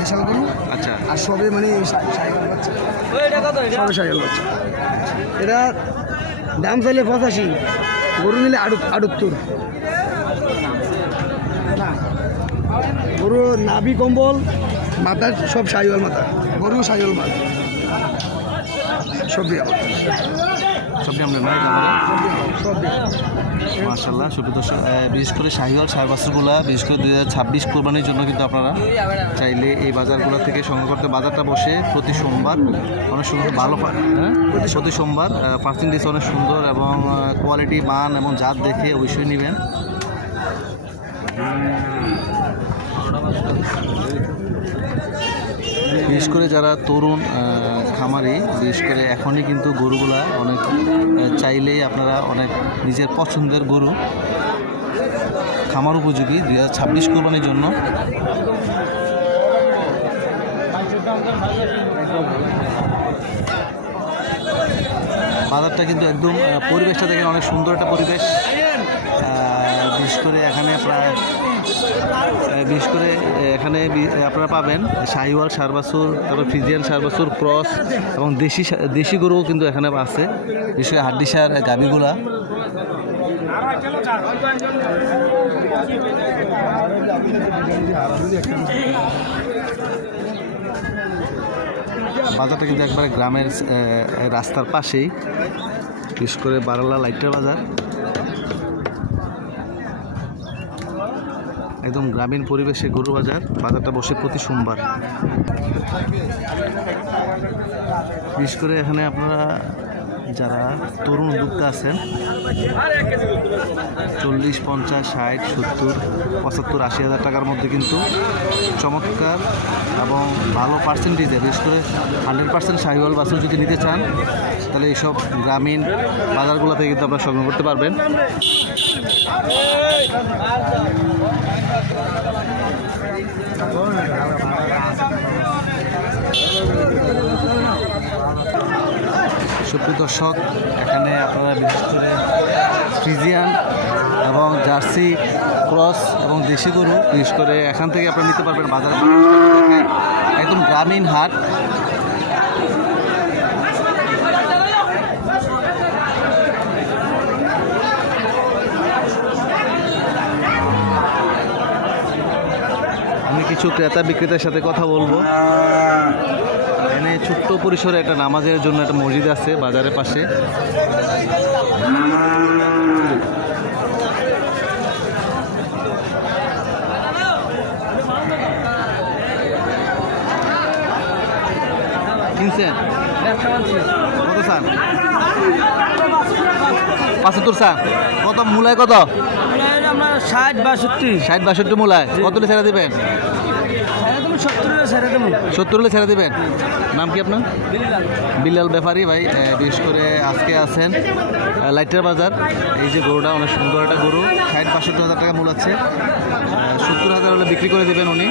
দেশাল গরু আচ্ছা। আর সবে মানে সাইকেল বাচ্চা। সবে সাইকেল বাচ্চা। এটা দাম চাইলে পঁচাশি গরু নিলে আড়ু আড়ুত্তর। গরু নাভি কম্বল মাথা সব সাইওয়াল মাথা। গরু সাইওয়াল মাথা। সব দিয়ে সবটি আমরা সব দিয়ে মার্শাল্লাহ সুপ্রিয় দর্শক আহ, বিশেষ করে শাহিওয়াল সার বাছুরগুলা বিশেষ করে দুই হাজার ছাব্বিশ কোরবানির জন্য কিন্তু আপনারা চাইলে এই বাজারগুলো থেকে সংগ্রহ করতে বাজারটা বসে প্রতি সোমবার অনেক সুন্দর ভালো হ্যাঁ? প্রতি সোমবার পার্সেন্টেজ অনেক সুন্দর এবং কোয়ালিটি মান এবং জাত দেখে অবশ্যই নেবেন। বিশেষ করে যারা তরুণ খামারি, বিশেষ করে এখনই কিন্তু গরুগুলা অনেক চাইলেই আপনারা অনেক নিজের পছন্দের গরু খামার উপযোগী দুই হাজার ছাব্বিশ কোরবানির জন্য। বাজারটা কিন্তু একদম পরিবেশটা দেখেন অনেক সুন্দর একটা পরিবেশ। বিশেষ করে এখানে প্রায় বিশেষ করে এখানে আপনারা পাবেন শাহিওয়াল সারবাসুর, তারপর ফিজিয়ান সারবাসুর, ক্রস এবং দেশি দেশি গরুও কিন্তু এখানে আছে। বিশেষ করে হাড্ডি সার গাবিগুলা বাজারটা কিন্তু একবারে গ্রামের রাস্তার পাশেই। বিশেষ করে বারালা লাইটের বাজার। একদম গ্রামীণ পরিবেশে গরু বাজার বাজারটা বসে প্রতি সোমবার। বিশেষ করে এখানে আপনারা যারা তরুণ উদ্যোক্তা আছেন, চল্লিশ, পঞ্চাশ, ষাট, সত্তর, পঁচাত্তর, আশি হাজার টাকার মধ্যে কিন্তু চমৎকার এবং ভালো পার্সেন্টেজে বিশেষ করে হান্ড্রেড পার্সেন্ট সাহিওয়াল বাসুর যদি নিতে চান, তাহলে এইসব গ্রামীণ বাজারগুলো থেকে কিন্তু আপনারা সংগ্রহ করতে পারবেন। সুপ্রিয় দর্শক, এখানে আপনারা বিশেষ করে ফ্রিজিয়ান এবং জার্সি, ক্রস এবং দেশি গরু, বিশেষ করে এখান থেকে আপনারা নিতে পারবেন বাজার একদম গ্রামীণ হাট। আমি কিছু ক্রেতা বিক্রেতার সাথে কথা বলব। ছোট্ট পরিসরে একটা নামাজের জন্য একটা মসজিদ আছে বাজারের পাশে। কিনছেন কত পাঁচাত্তর কত? মূলায় কত? আমরা ষাট বাষট্টি। ষাট বাষট্টি মূলায়। কত ছেড়ে দিবেন? সত্তর হলে ছেড়ে দিবেন? নাম কি আপনার? বিলাল ব্যাপারী ভাই বিশেষ করে আজকে আছেন লাইটের বাজার। এই যে গরুটা অনেক সুন্দর একটা গরু। ষাট বাষট্টি হাজার টাকা মূল আছে। সত্তর হাজার হলে বিক্রি করে দেবেন উনি।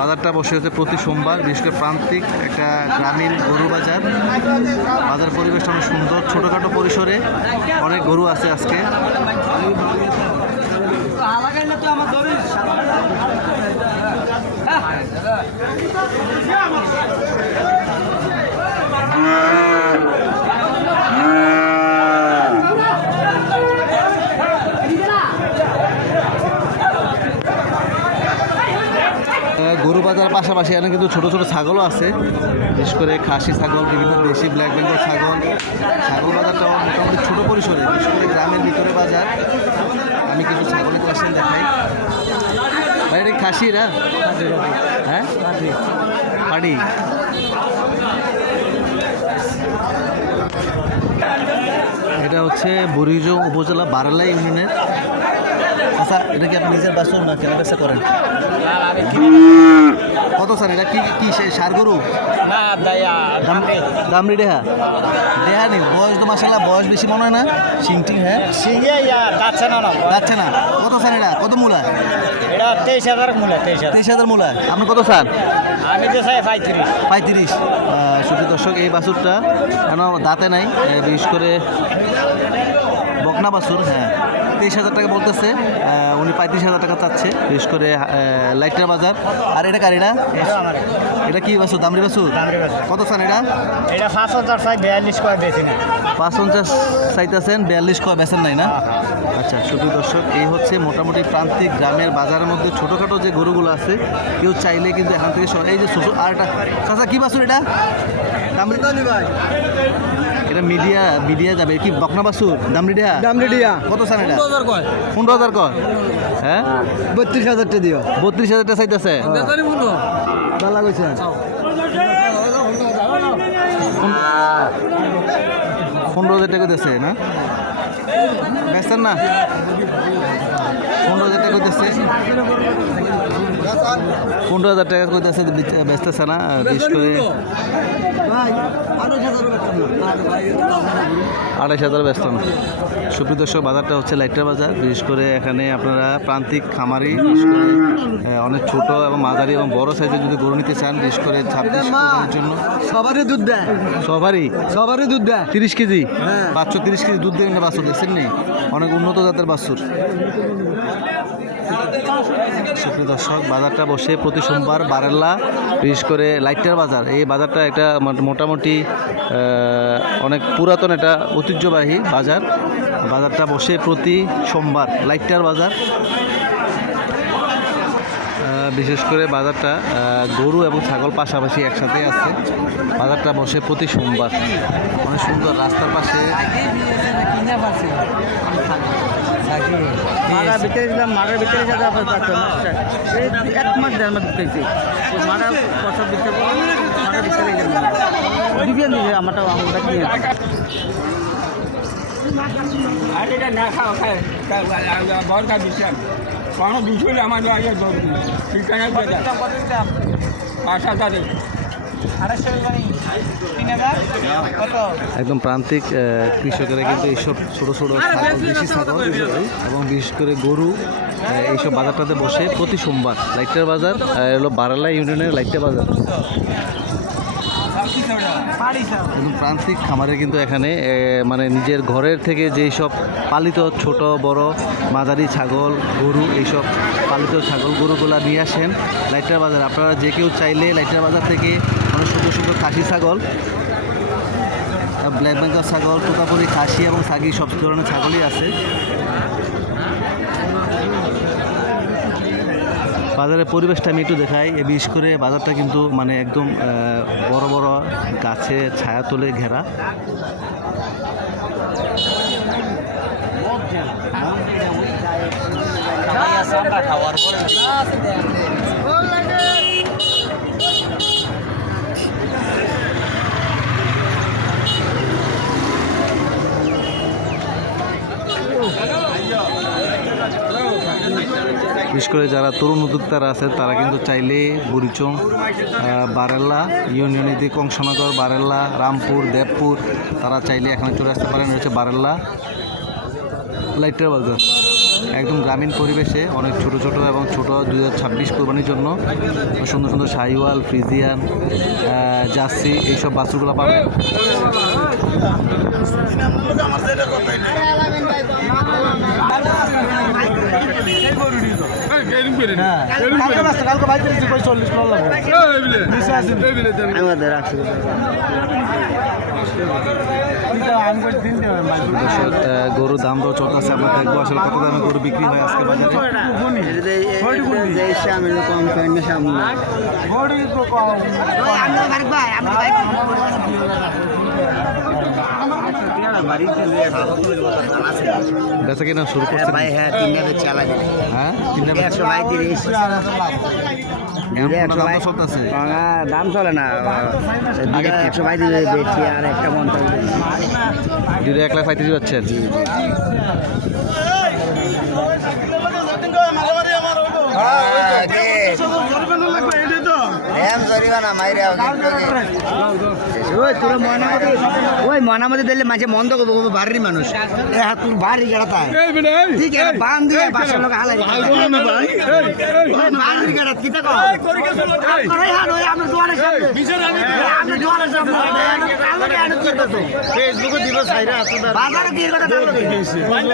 বাজারটা বসে হচ্ছে প্রতি সোমবার বিশেষ করে প্রান্তিক একটা গ্রামীণ গরু বাজার। বাজার পরিবেশটা অনেক সুন্দর ছোটোখাটো পরিসরে অনেক গরু আছে আজকে আহ, গরু বাজারের পাশাপাশি এখানে কিন্তু ছোটো ছোটো ছাগলও আছে। বিশেষ করে খাসি ছাগল, বিভিন্ন দেশি ব্ল্যাক বেঙ্গল ছাগল। ছাগল বাজারটাও মোটামুটি ছোটো পরিসরে, বিশেষ করে গ্রামের ভিতরে বাজার। আমি কিছু ছাগলের কালেকশন দেখাই। ভাই, এটা খাসি না? হ্যাঁ? এটা হচ্ছে বুড়িজং উপজেলা বারালা ইউনিয়নের আচ্ছা এটা কি আপনি নিজের বাসন না কেনা বেচা করেন? কত স্যার এটা কি কি সার গরু? না দয়া দাম দামরি দেহা? দেহা নি বয়স তো মাসাল্লাহ বয়স বেশি মনে হয় না? সিংটিং হ্যাঁ? সিঙ্গে যাচ্ছে না না যাচ্ছে না। কত স্যার এটা? কত মূলা? এটা তেইশ হাজার মূল্য তেইশ তেইশ হাজার মূলা। আপনি কত স্যার? আমি তো চাই পঁয়ত্রিশ। পঁয়ত্রিশ। সুপ্রিয় দর্শক এই বাছুরটা কেন দাঁতে নাই? বিশেষ করে বকনা বাছুর হ্যাঁ। তেইশ হাজার টাকা বলতেছে। উনি পঁয়ত্রিশ হাজার টাকা চাচ্ছে বিশেষ করে লাইটার বাজার। আর এটা কার এটা? এটা আমার। এটা কি বাসু দামরি বাসু কত চান এটা? এটা পাঁচ হাজার চাই বিয়াল্লিশ বেশি না। পাঁচ পঞ্চাশ চাইতেছেন বিয়াল্লিশ কয় বেচেন নাই না? আচ্ছা সুপ্রিয় দর্শক এই হচ্ছে মোটামুটি প্রান্তিক গ্রামের বাজারের মধ্যে ছোটোখাটো যে গরুগুলো আছে কেউ চাইলে কিন্তু এখান থেকে সর- এই যে শ্বশুর আর এটা চাচা কি বাসুর এটা? দামরি এটা মিডিয়া মিডিয়া যাবে। কি বকনা বাসুর দামরিডিয়া? ডামরেডিয়া কত চান এটা? পনেরো হাজার কয়? হ্যাঁ? বত্রিশ হাজার টাকা দিও। বত্রিশ হাজার টাকা চাইতেছে। ভালো লাগছে পনেরো হাজার টাকা দিচ্ছে না? বেচতেন না? পনেরো হাজার টাকা দিচ্ছে পনেরো হাজার টাকা করতেছে বেচতেছে না বিশেষ করে আড়াইশ হাজার ব্যস্ত না। সুপ্রিয় বাজারটা হচ্ছে লাইটার বাজার। বিশেষ করে এখানে আপনারা প্রান্তিক খামারি বিশেষ করে অনেক ছোট এবং মাঝারি এবং বড় সাইজের যদি গরু নিতে চান বিশেষ করে ছাব্বিশ জন্য। সবারই দুধ দেয়। সবারই? সবারই দুধ দেয়। তিরিশ কেজি? হ্যাঁ। পাঁচশো তিরিশ কেজি দুধ দেবেন বাছুর দেখছেন নি? অনেক উন্নত জাতের বাছুর। সুপ্রিয় দর্শক, বাজারটা বসে প্রতি সোমবার বারেল্লা, বিশেষ করে লাইটার বাজার। এই বাজারটা একটা মোটামুটি অনেক পুরাতন একটা ঐতিহ্যবাহী বাজার। বাজারটা বসে প্রতি সোমবার লাইটার বাজার। বিশেষ করে বাজারটা গরু এবং ছাগল পাশাপাশি একসাথে আছে। বাজারটা বসে প্রতি সোমবার। অনেক সুন্দর রাস্তার পাশে। মারা ভিতরে দিলাম মারার ভিতরে যাতে আপনার পাচ্ছেন এক মাস দেড় মাস দিতেছি মারা বছর দিতে মারার ভিতরে দিবেন দিবে আমারটা আমরা দিয়ে আরেটা না খাও খায়। বরকা ঠিকানা পাঁচ হাজারে। একদম প্রান্তিক আহ, কৃষকেরা কিন্তু এইসব ছোট ছোট দেশি ছাগল এবং বিশেষ করে গরু এইসব বাজারটাতে বসে প্রতি সোমবার লাইটার বাজার হলো বারালা ইউনিয়নের লাইটার বাজার। প্রান্তিক খামারে কিন্তু এখানে মানে নিজের ঘরের থেকে যেই সব পালিত ছোট, বড়, মাঝারি ছাগল, গরু, এইসব পালিত ছাগল, গরুগুলা নিয়ে আসেন লাইটার বাজার। আপনারা যে কেউ চাইলে লাইটার বাজার থেকে অনেক সুন্দর সুন্দর খাসি ছাগল ব্ল্যাক বেঙ্গল ছাগল, তোতাপুরি খাসি এবং সাগি, সব ধরনের ছাগলই আছে। বাজারের পরিবেশটা আমি একটু দেখাই। বিশেষ করে বাজারটা কিন্তু মানে একদম বড় বড় গাছে ছায়া তুলে ঘেরা। খাওয়ার পরে বিশেষ করে যারা তরুণ উদ্যোক্তারা আছে, তারা কিন্তু চাইলে বুড়িচং বারেল্লা ইউনিয়নিতে কংসনগর, বারেল্লা, রামপুর, দেবপুর, তারা চাইলে এখানে চলে আসতে পারেন। হচ্ছে বারেল্লা লাইটার বাজার। একদম গ্রামীণ পরিবেশে অনেক ছোট ছোট এবং ছোট দুই হাজার ছাব্বিশ কোরবানির জন্য সুন্দর সুন্দর শাহিওয়াল, ফ্রিজিয়ান জার্সি এইসব বাছুরগুলো পাবেন। আমাদের রাখছি। আহ, গরুর দাম দর চলতেছে আমরা দেখব আসলে কত দামে গরু বিক্রি হয় আজকে বাজারে আমি কম করেন সামনে বেচা কিনা শুরু করছে ভাই হ্যাঁ চালা দিলে হ্যাঁ একশো ভাই তিরিশ দাম চলে না একশো ভাই দিলে বেশি আর একটা পঞ্চাশ দুটো এক লাখ পঁয়ত্রিশ পাচ্ছেন হ্যাঁ, ওই তোরা ময়না মধ্যে ওই ময়না মধ্যে দিলে মাঝে মন্দ করব বাড়ির মানুষ হাত তুই বাড়ি গেড়াতা ঠিক আছে বান দিয়ে বাসার লোক হালাই বাড়ির দোয়ারের সামনে আমি দোয়ারের সামনে আমাকে আনো কি করতো ফেসবুকে দিব সাইরা আছে বাজারে দিয়ে কথা মানুষ